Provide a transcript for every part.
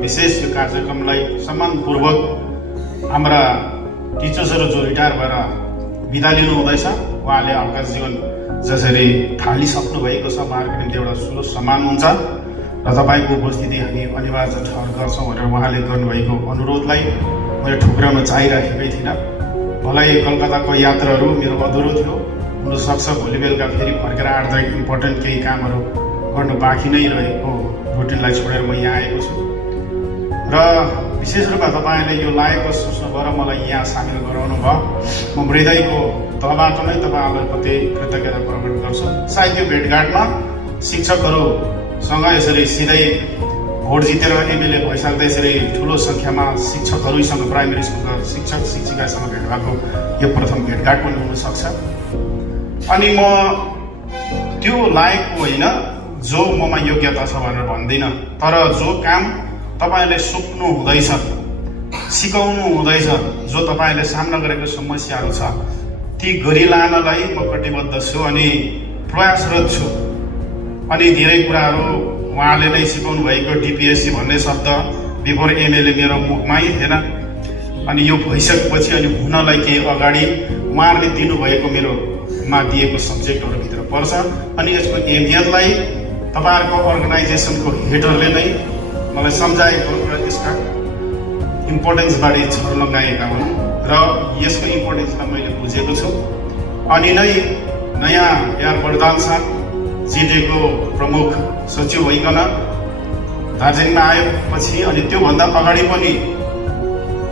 विशेष यो कार्यक्रमलाई सम्मानपूर्वक हाम्रा टिचर्सहरू जो रिटायर भएर बिदा लिनु हुँदैछ, उहाँले अवकाश जीवन जसरी थालिसक्नु भएको छ, उहाँहरूको निम्ति एउटा ठुलो सम्मान हुन्छ र तपाईँको उपस्थिति हामी अनिवार्य ठहर गर्छौँ भनेर उहाँले गर्नुभएको अनुरोधलाई मैले ठुक्राउन चाहिराखेकै थिइनँ। भलै कलकत्ताको यात्राहरू मेरो अधुरो थियो, हुनसक्छ भोलि बेलुका फेरि फर्केर आउँदा इम्पोर्टेन्ट केही कामहरू गर्नु बाँकी नै रहेको रुटिनलाई छोडेर म यहाँ आएको छु र विशेष रूपमा तपाईँले यो लागेको सोच्नुभयो र मलाई यहाँ सामेल गराउनु भयो। म हृदयको तलबाट नै तपाईँहरूलाई प्रति कृतज्ञता प्रकट गर्छु। सायद यो भेटघाटमा शिक्षकहरूसँग यसरी सिधै भोट जितेर एमएलए भइसक्दा यसरी ठुलो सङ्ख्यामा शिक्षकहरूसँग, प्राइमेरी स्कुलका शिक्षक शिक्षिकासँग भेट भएको यो प्रथम भेटघाट पनि हुनसक्छ। अनि म त्यो लायकको होइन जो ममा योग्यता छ भनेर भन्दिनँ, तर जो काम तपाईँले सोच्नु हुँदैछ, सिकाउनु हुँदैछ, जो तपाईँले सामना गरेको समस्याहरू छ, ती गरिलानलाई म कटिबद्ध छु अनि प्रयासरत छु। अनि धेरै कुराहरू उहाँले नै सिकाउनु भएको डिपिएससी भन्ने शब्द बिफोर एमएलए मेरो मुखमै थिएन, अनि यो भइसकेपछि अनि हुनलाई केही अगाडि उहाँहरूले दिनुभएको मेरोमा दिएको सब्जेक्टहरूभित्र पर्छ। अनि यसको अहमियतलाई तपाईँहरूको अर्गनाइजेसनको हेडरले नै मलाई सम्झाएको र यसका इम्पोर्टेन्सबारे छर्न गएका हुन् र यसको इम्पोर्टेन्सलाई मैले बुझेको छु। अनि नै नयाँ यार वरदान सर जिटिएको प्रमुख सचिव भइकन दार्जिलिङमा आएपछि अनि त्योभन्दा अगाडि पनि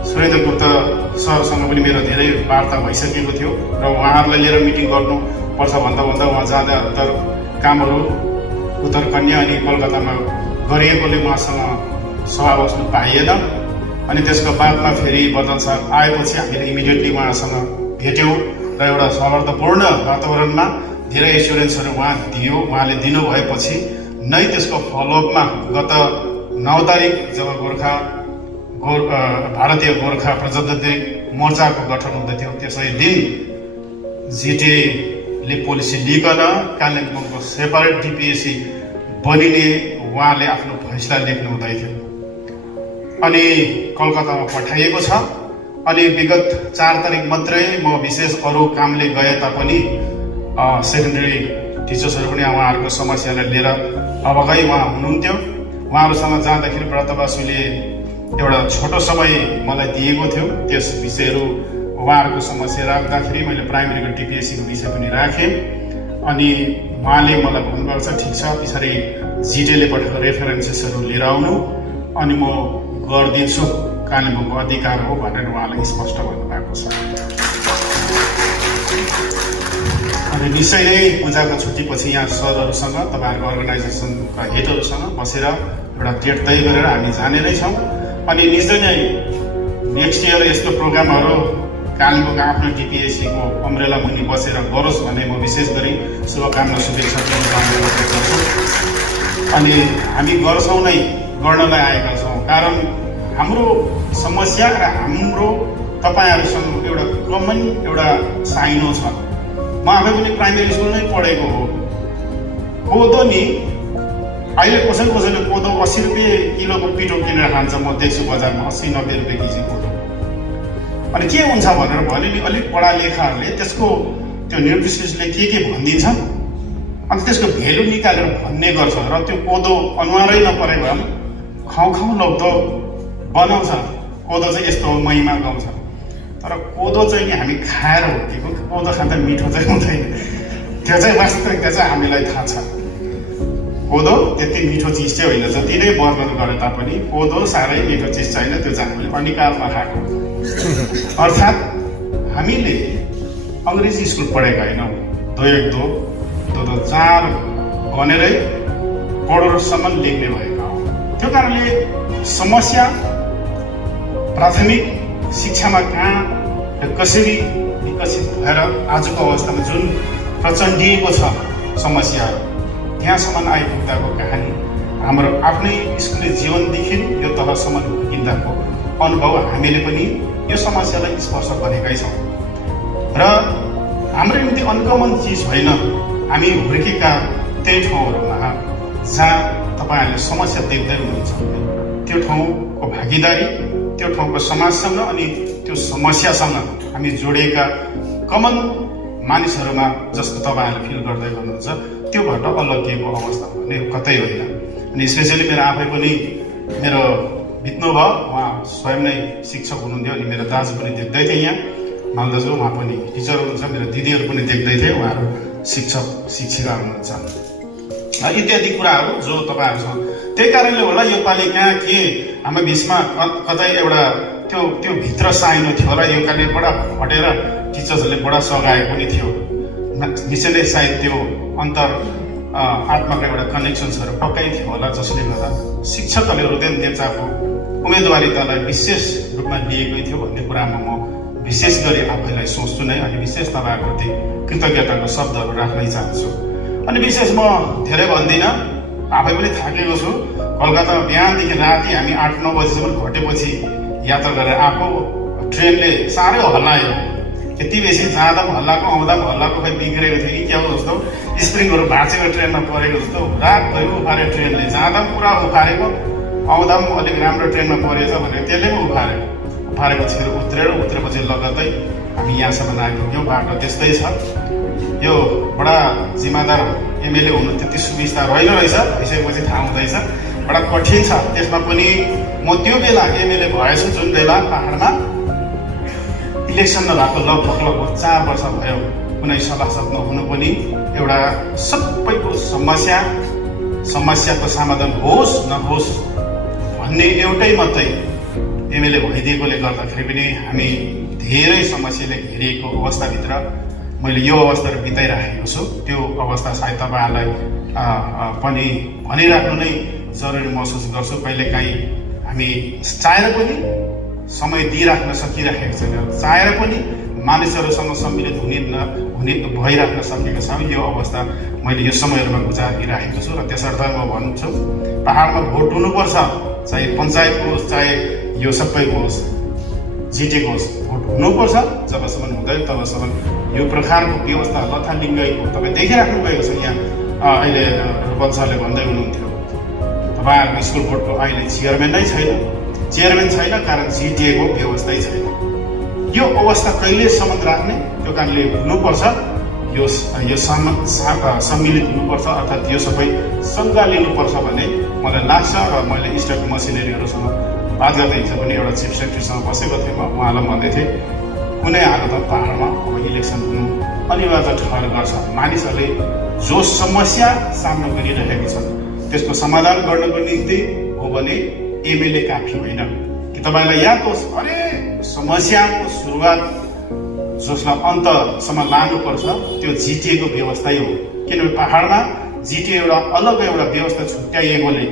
सुरेन्द्र गुप्त सरसँग पनि मेरो धेरै वार्ता भइसकेको थियो र उहाँहरूलाई लिएर मिटिङ गर्नुपर्छ भन्दा भन्दा उहाँ जाँदा कामहरू उत्तरकन्या अनि कलकत्तामा गरिएकोले उहाँसँग सभा बस्नु पाइएन। अनि त्यसको बादमा फेरि वर्धन सर आएपछि हामीले इमिडिएटली उहाँसँग भेट्यौँ र एउटा सौहार्दपूर्ण वातावरणमा धेरै एस्युरेन्सहरू उहाँले दिनुभएपछि नै त्यसको फलोअपमा गत 9 तारिक जब भारतीय गोर्खा प्रजातान्त्रिक मोर्चाको गठन हुँदैथ्यो, त्यसै दिन जिटिएले पोलिसी लिइकन कालिम्पोङको सेपरेट डिपिएससी बनिने उहाँले आफ्नो फैसला लेख्नु हुँदै थियो अनि कलकत्तामा पठाइएको छ। अनि विगत 4 तारिक मात्रै म विशेष अरू कामले गए तापनि सेकेन्डरी टिचर्सहरू पनि उहाँहरूको समस्यालाई लिएर अवगत उहाँ हुनुहुन्थ्यो। उहाँहरूसँग जाँदाखेरि व्रतवासुले एउटा छोटो समय मलाई दिएको थियो, त्यस विषयहरू उहाँहरूको समस्या राख्दाखेरि मैले प्राइमेरीको टिपिएससीको विषय पनि राखेँ। अनि उहाँले मलाई भन्नुभएको छ ठिक छ, पछाडि जिटिएले पठाएको रेफरेन्सेसहरू लिएर आउनु अनि म गरिदिन्छु, कालिम्पोङको अधिकार हो भनेर उहाँले स्पष्ट भन्नुभएको छ। अनि निश्चय नै पूजाको छुट्टीपछि यहाँ सरहरूसँग, तपाईँहरूको अर्गनाइजेसनका हेडहरूसँग बसेर एउटा डेट तय गरेर हामी जाने नै छौँ। अनि निश्चय नै नेक्स्ट इयर यस्तो प्रोग्रामहरू कालिम्पोङको आफ्नो डिपिएससीको अम्ब्रेला मुनि बसेर गरोस् भन्ने म विशेष गरी शुभकामना शुभेच्छा गर्छु। अनि हामी गर्छौँ नै, गर्नलाई आएका छौँ, कारण हाम्रो समस्या र हाम्रो तपाईँहरूसँग एउटा कमन एउटा साइनो छ। म आफै पनि प्राइमेरी स्कुल नै पढेको हो। कोदो नि अहिले कसैले कोदो 80 रुपियाँ किलोको पिठो किनेर खान्छ, म देख्छु बजारमा 80-90 रुपियाँ केजी कोदो। अनि के हुन्छ भनेर भने नि अलिक पढालेखाहरूले त्यसको त्यो न्युट्रिसनिस्टले के भनिदिन्छ अनि त्यसको भेल्यु निकालेर भन्ने गर्छ र त्यो कोदो अनुहारै नपरे भए पनि खाउँ लाग्दो बनाउँछ। कोदो चाहिँ यस्तो महिमा गाउँछ, तर कोदो चाहिँ नि हामी खाएर हुर्केको, कोदो खाँदा मिठो चाहिँ हुँदैन। त्यो चाहिँ वास्तविकता चाहिँ हामीलाई थाहा छ। कोदो त्यति मिठो चिज चाहिँ होइन, जति नै वर्णन गरे तापनि कोदो साह्रै मिठो चिज छैन, त्यो चाहिँ हामीले अनिकालमा खाएको। अर्थात् हामीले अङ्ग्रेजी स्कुल पढेका होइनौँ, 2-1-2 4 भनेरै करोडसम्म लेख्ने भएका हौँ। त्यो कारणले समस्या प्राथमिक शिक्षामा कहाँ र कसरी विकसित भएर आजको अवस्थामा जुन प्रचण्डिएको छ समस्याहरू त्यहाँसम्म आइपुग्दाको कहानी हाम्रो आफ्नै स्कुले जीवनदेखि यो तहसम्म पुगिँदाको अनुभव हामीले पनि यो समस्यालाई स्पर्श गरेकै छौँ र हाम्रो निम्ति अनकमन चिज होइन। हामी हुर्केका त्यही ठाउँहरूमा जहाँ तपाईँहरूले समस्या देख्दै हुनुहुन्छ भने त्यो ठाउँको भागीदारी त्यो ठाउँको समाजसँग अनि त्यो समस्यासँग हामी जोडिएका कमन मानिसहरूमा जस्तो तपाईँहरूले फिल गर्दै गर्नुहुन्छ त्योबाट अलग्गिएको अवस्था भने कतै होइन। अनि स्पेसली मेरो आफै पनि मेरो बित्नुभयो, उहाँ स्वयं नै शिक्षक हुनुहुन्थ्यो अनि मेरो दाजु पनि देख्दै थिएँ, यहाँ मालदाजु उहाँ पनि टिचर हुनुहुन्छ, मेरो दिदीहरू पनि देख्दै थिए, उहाँहरू शिक्षक शिक्षिका हुनुहुन्छ इत्यादि कुराहरू जो तपाईँहरू छ। त्यही कारणले होला योपालि कहाँ के हाम्रो बिचमा कतै एउटा त्यो भित्र साइनो थियो होला, योपालि बडा फटेर टिचर्सहरूले बडा सघाएको पनि थियो। निश्चय नै सायद त्यो अन्तर आत्माको एउटा कनेक्सन्सहरू पक्कै थियो होला, जसले गर्दा शिक्षकहरूले रुदेन देन्चाको उम्मेदवारितालाई विशेष रूपमा लिएकै थियो भन्ने कुरामा म विशेष गरी आफैलाई सोच्छु नै अनि विशेष तपाईँहरूप्रति कृतज्ञताको शब्दहरू राख्नै चाहन्छु। अनि विशेष म धेरै भन्दिनँ, आफै पनि थाकेको छु। कलकत्तामा बिहानदेखि राति हामी 8-9 बजीसम्म घटेपछि यात्रा गरेर आएको, ट्रेनले साह्रै हल्लायो, यति बेसी जाँदा पनि हल्लाको आउँदा पनि हल्लाको खै बिग्रेको थियो कि क्या हो जस्तो, स्प्रिङहरू भाँचेको ट्रेनमा परेको जस्तो रातभरि उफारे ट्रेनले, जाँदा पनि पुरा उफारेको, आउँदा पनि अलिक राम्रो ट्रेनमा परेछ भनेर त्यसले पनि उफारेपछि उत्रेपछि लगत्तै हामी यहाँसम्म आइपुग्यौँ। बाटो त्यस्तै छ, यो बडा जिम्मेदार एमएलए हुनु त्यति सुविस्ता रहेन रहेछ, भइसकेपछि थाहा हुँदैछ, बडा कठिन छ। त्यसमा पनि म त्यो बेला एमएलए भएछु जुन बेला पाहाडमा इलेक्सन नभएको लगभग 4 वर्ष भयो, कुनै सभासद नहुनु पनि एउटा सबैको समस्याको समाधान होस् नहोस् भन्ने एउटै मात्रै एमएलए भइदिएकोले गर्दाखेरि पनि हामी धेरै समस्याले घेरिएको अवस्थाभित्र मैले यो अवस्थाहरू बिताइराखेको छु। त्यो अवस्था सायद तपाईँहरूलाई पनि भनिराख्नु नै जरुरी महसुस गर्छु। कहिलेकाहीँ हामी चाहेर पनि समय दिइराख्न सकिराखेको छैन, चाहेर पनि मानिसहरूसँग सम्मिलित हुने भइराख्न सकेको छ। यो अवस्था मैले यो समयहरूमा गुजारिराखेको छु र त्यसर्थ म भन्छु पाहाडमा भोट हुनुपर्छ, चाहे पञ्चायतको होस् चाहे यो सबैको होस्, जिटेको होस्, भोट हुनुपर्छ। जबसम्म हुँदैन तबसम्म यो प्रकारको व्यवस्था लथालिङ्गैको तपाईँ देखिराख्नु भएको छ। यहाँ अहिले रूपन सरले भन्दै हुनुहुन्थ्यो तपाईँहरूको स्कुल बोर्डको अहिले चेयरम्यान छैन कारण जिटिएको व्यवस्थै छैन। यो अवस्था कहिलेसम्म राख्ने, त्यो कारणले हुनुपर्छ, यो सम्मिलित हुनुपर्छ, अर्थात् यो सबै सङ्घ लिनुपर्छ भन्ने मलाई लाग्छ। र मैले स्टेट मसिनरीहरूसँग बात गर्दै हिजो पनि एउटा चिफ सेक्रेटरीसँग बसेको थिएँ, म उहाँलाई भन्दै थिएँ कुनै हालतमा पाहाडमा अब इलेक्सन हुनु अनिवार्य ठहर गर्छ। मानिसहरूले जो समस्या सामना गरिरहेको छन् त्यसको समाधान गर्नको निम्ति हो भने एमएलए काफी होइन कि तपाईँलाई याद होस्, अरे समस्याको सुरुवात जसलाई अन्तसम्म लानुपर्छ त्यो जिटिएको व्यवस्थै हो। किनभने पाहाडमा जिटिए एउटा अलग एउटा व्यवस्था छुट्याइएकोले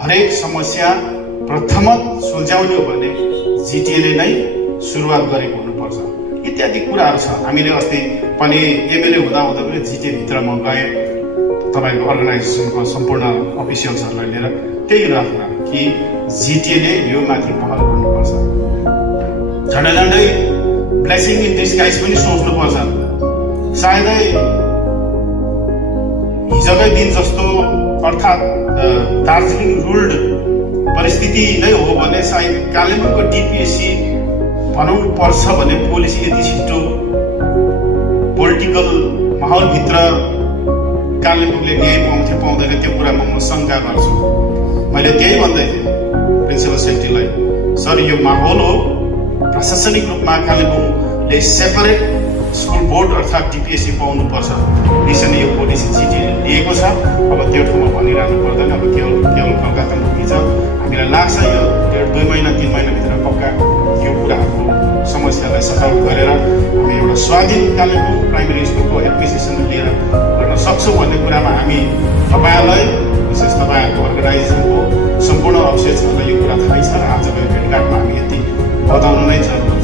हरेक समस्या प्रथमत सुल्झाउने हो भने जिटिएले नै सुरुवात गरेको हुनुपर्छ इत्यादि कुराहरू छ। हामीले अस्ति पनि एमएलए हुँदा पनि जिटिएभित्र म गएँ, तपाईँको अर्गनाइजेसनको सम्पूर्ण अफिसियल्सहरूलाई लिएर त्यही राख्न कि जिटिएले यो माथि पहल गर्नुपर्छ। झन्डै ब्लेसिङ इन डिस्गाइज पनि सोच्नुपर्छ। सायदै हिजोकै दिन जस्तो अर्थात् दार्जिलिङ रुल्ड परिस्थिति नै हो भने सायद कालेबुङको डिपिएससी बनाउनु पर्छ भने पोलिसी यति छिटो पोलिटिकल माहौलभित्र कालेबुङले न्याय पाउँथ्यो पाउँदैन त्यो कुरामा म शङ्का गर्छु। मैले त्यही भन्दै थिएँ प्रिन्सिपल सेक्रेटरीलाई, सर यो माहौल हो, प्रशासनिक रूपमा कालेबुङले सेपरेट स्कुल बोर्ड अर्थात् डिपिएससी पाउनुपर्छ। निश्चय यो पोलिसी जिटिएले लिएको छ, अब त्यो ठाउँमा भनिरहनु पर्दैन। अब केवल कलकत्तामा पुग्छ, हामीलाई लाग्छ यो 1.5 महिना 3 महिनाभित्र पक्का यो कुराहरूको समस्यालाई सफल गरेर हामी एउटा स्वाधीन कालेबुङ प्राइमेरी स्कुलको एडमिनिस्ट्रेसन लिएर गर्न सक्छौँ भन्ने कुरामा हामी तपाईँहरूलाई विशेष तपाईँहरूको अर्गनाइजेसनको सम्पूर्ण र आजको यो भेटघाटमा हामी यति बताउनु नै छ।